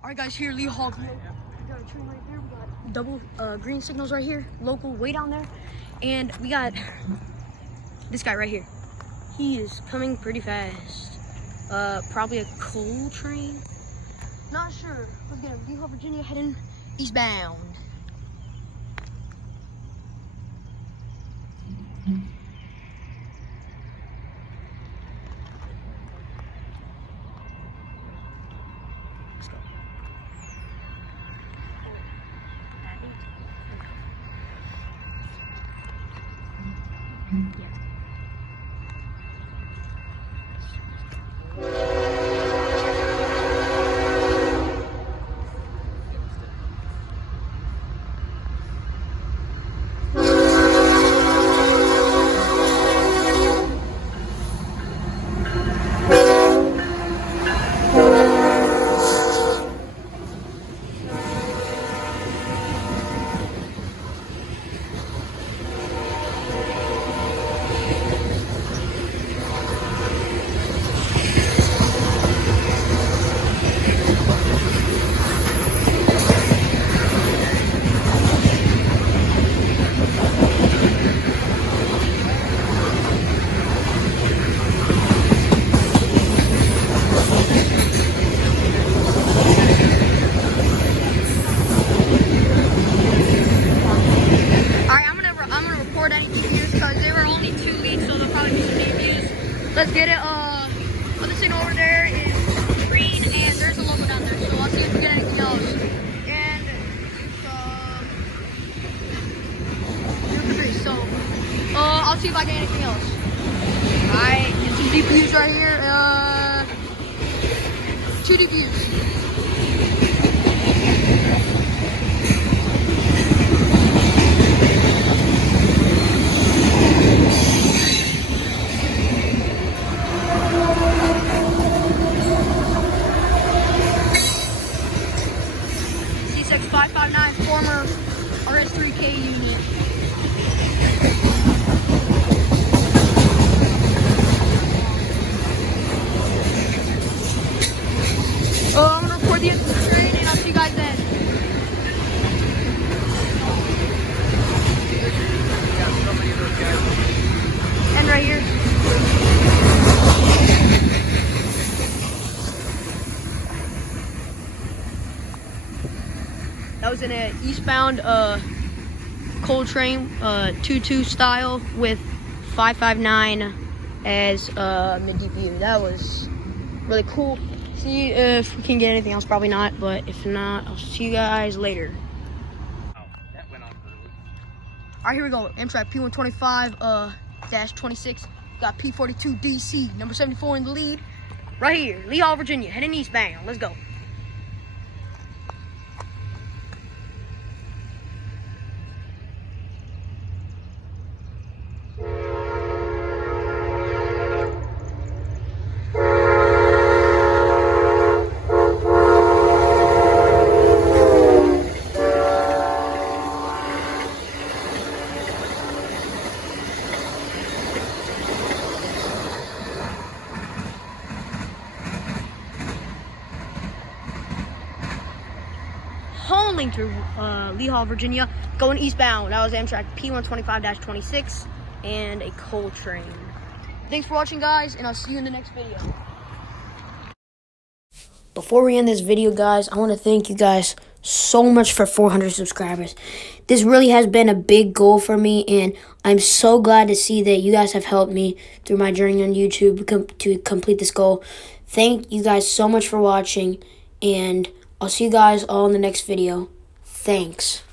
All right, guys, here, Lee Hall. We got a train right here. We got double green signals right here. Local way down there. And we got this guy right here. He is coming pretty fast. Probably a coal train. Not sure. Let's get him. Lee Hall, Virginia, heading eastbound. Let's go. Yeah. Let's get it. Other signal over there is green, and there's a logo down there. So I'll see if we get anything else. And it's so I'll see if I get anything else. All right, get some DPUs right here. 2 DPUs. CSX 559, former RS3K unit. I'm gonna record the end of the train and I'll see you guys then. And right here. That was in an eastbound coal train, 2-2 style with 559 as the DPU. That was really cool. See if we can get anything else. Probably not, but if not, I'll see you guys later. Oh, that went on early. All right, here we go. Amtrak P125-26. Got P42 DC, number 74 in the lead. Right here, Lee Hall, Virginia, heading eastbound. Let's go. Hauling through Lee Hall, Virginia, going eastbound. That was Amtrak P125-26 and a coal train. Thanks for watching, guys, and I'll see you in the next video. Before we end this video, guys, I want to thank you guys so much for 400 subscribers. This really has been a big goal for me, and I'm so glad to see that you guys have helped me through my journey on YouTube to complete this goal. Thank you guys so much for watching, and I'll see you guys all in the next video. Thanks.